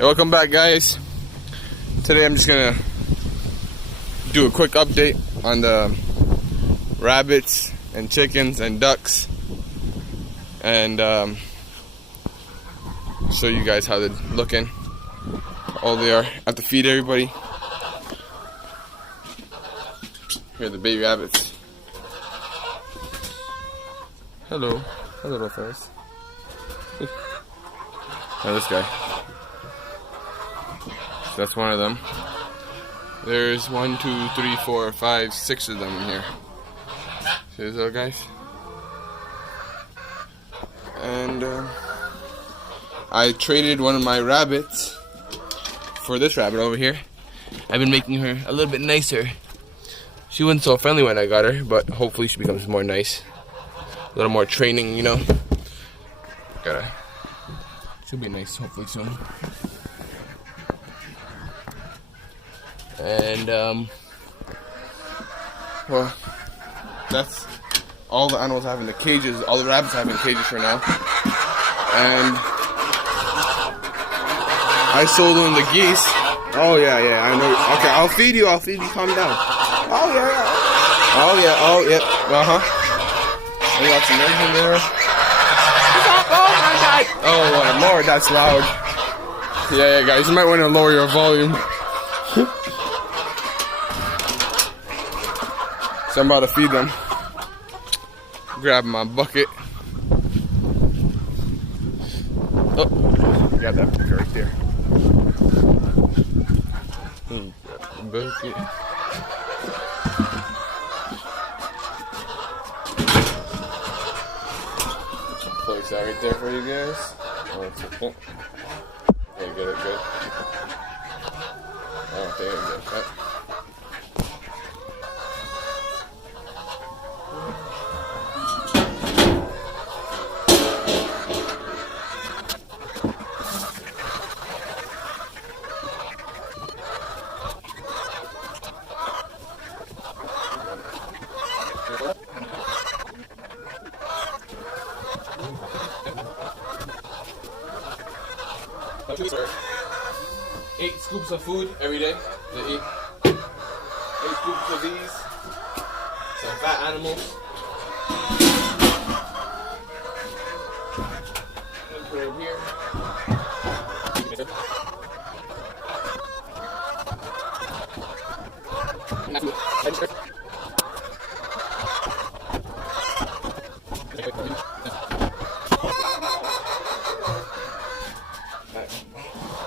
Hey, welcome back, guys. Today I'm just gonna do a quick update on the rabbits and chickens and ducks, and show you guys how they're looking, how old they are. I have to feed everybody. Here are the baby rabbits. Hello, little fellas. Oh, this guy. So that's one of them. There's 1, 2, 3, 4, 5, 6 of them in here. See those little guys? And I traded one of my rabbits for this rabbit over here. I've been making her a little bit nicer. She wasn't so friendly when I got her, but hopefully she becomes more nice. A little more training, you know. She'll be nice hopefully soon. And well, that's all the animals I have in the cages. All the rabbits I have in cages for now. And I sold them the geese. Oh yeah, I know. Okay, I'll feed you. Calm down. Oh yeah. I got some eggs in there. Oh my god! Oh Lord, that's loud. Yeah, guys, you might want to lower your volume. So I'm about to feed them. Grab my bucket. Oh, got that bucket right there. Grab the bucket. Place that right there for you guys. 1 second. Okay, good. Oh, there you go. Sir. 8 scoops of food every day. They eat 8 scoops of these. Some fat animals. Put it over here.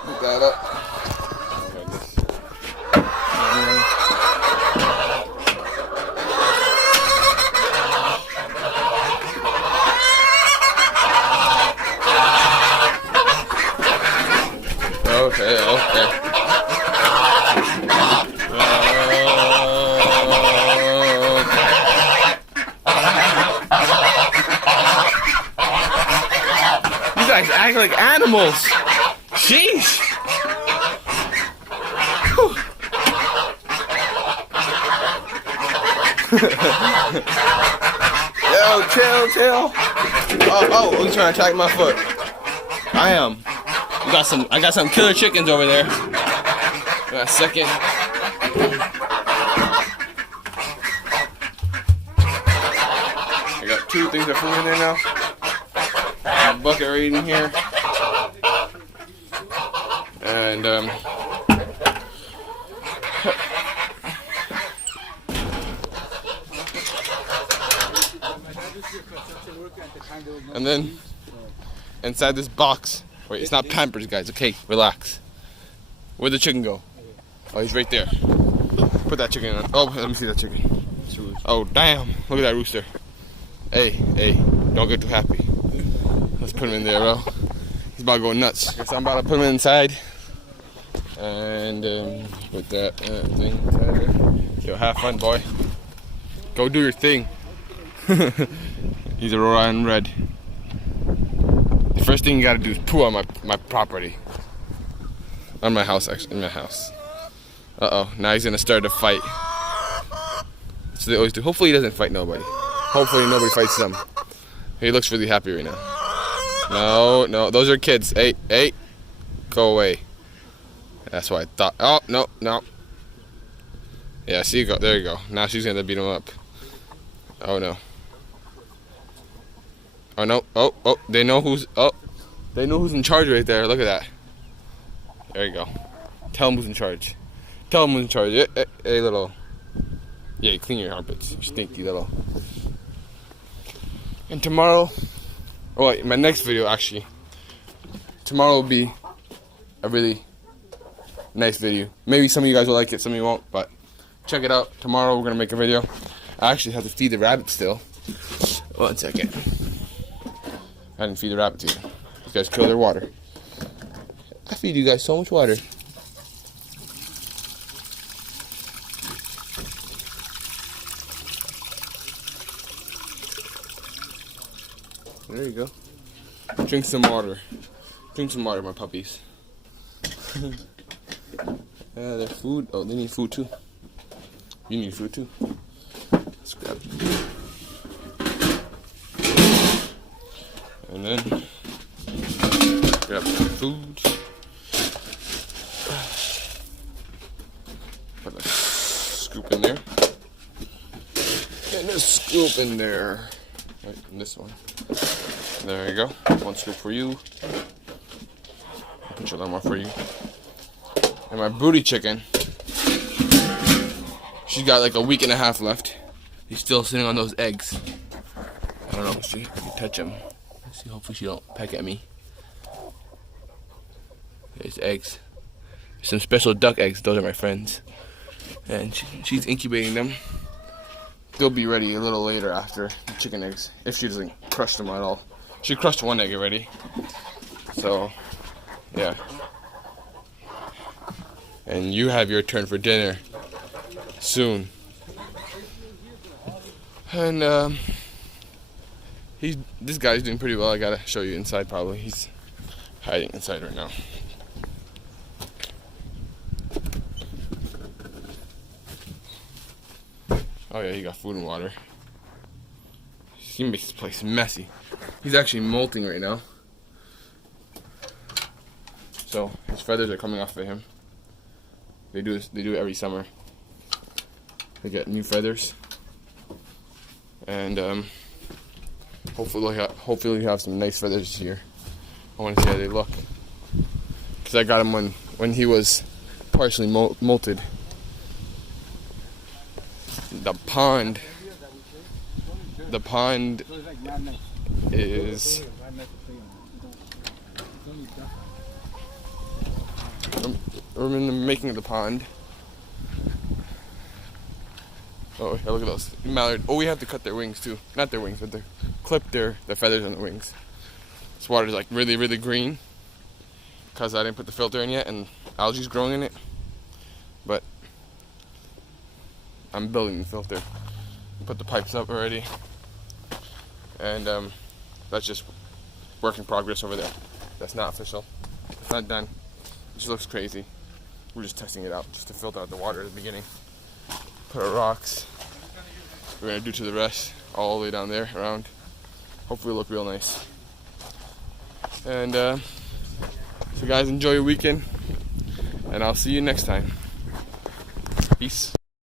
Put that up. Okay. You guys act like animals. Sheesh. Yo, chill. Oh, he's trying to attack my foot. I am. I got some killer chickens over there. Got a second. I got 2 things of food in there now. A bucket right in here. And then inside this box. Wait, it's not Pampers, guys. Okay, relax. Where'd the chicken go? Oh, he's right there. Put that chicken on. Oh, let me see that chicken. Oh, damn. Look at that rooster. Hey, don't get too happy. Let's put him in there, bro. He's about to go nuts. So I'm about to put him inside. And put that thing inside there. Yo, have fun, boy. Go do your thing. He's a Rhode Red. The first thing you gotta do is poo on my property. On my house, actually. In my house. Uh-oh. Now he's gonna start a fight. So they always do. Hopefully he doesn't fight nobody. Hopefully nobody fights them. He looks really happy right now. No, those are kids. Hey, go away. That's what I thought. Oh, no, no. Yeah, see you go. There you go. Now she's gonna beat him up. Oh no. Oh no. Oh, oh. They know who's. Oh, they know who's in charge right there. Look at that. There you go. Tell them who's in charge. Tell them who's in charge. Hey, little. Yeah, clean your armpits. Stinky little. And tomorrow, oh wait, my next video actually. Tomorrow will be a really nice video. Maybe some of you guys will like it, some of you won't, but check it out. Tomorrow we're gonna make a video. I actually have to feed the rabbit still. 1 second. I didn't feed the rabbits yet. You guys kill their water. I feed you guys so much water. There you go. Drink some water. Drink some water, my puppies. Their food. Oh, they need food too. You need food too. Let's grab it. And then grab some food. Put a scoop in there. And a scoop in there. Right, and this one. There you go. 1 scoop for you. I'll put a little more for you. And my broody chicken. She's got like a week and a half left. He's still sitting on those eggs. I don't know. See, I can touch him. Let's see. Hopefully she don't peck at me. There's eggs. Some special duck eggs. Those are my friends. And she's incubating them. They'll be ready a little later after the chicken eggs, if she doesn't crush them at all. She crushed 1 egg already. So, yeah. And you have your turn for dinner soon. And this guy's doing pretty well. I gotta show you inside probably. He's hiding inside right now. Oh yeah, he got food and water. He makes this place messy. He's actually molting right now. So his feathers are coming off of him. They do it every summer. They get new feathers. And hopefully we have some nice feathers this year. I want to see how they look. Because I got him when he was partially molted. The pond is we're in the making of the pond. Oh, look at those mallard. Oh, we have to cut their wings too. Not their wings, but clip their feathers on the wings. This water's like really, really green because I didn't put the filter in yet and algae's growing in it. But I'm building the filter. Put the pipes up already. And that's just work in progress over there. That's not official. It's not done. It just looks crazy. We're just testing it out, just to filter out the water at the beginning. Put our rocks. We're gonna do to the rest, all the way down there, around. Hopefully it'll look real nice. And so guys, enjoy your weekend. And I'll see you next time. Peace.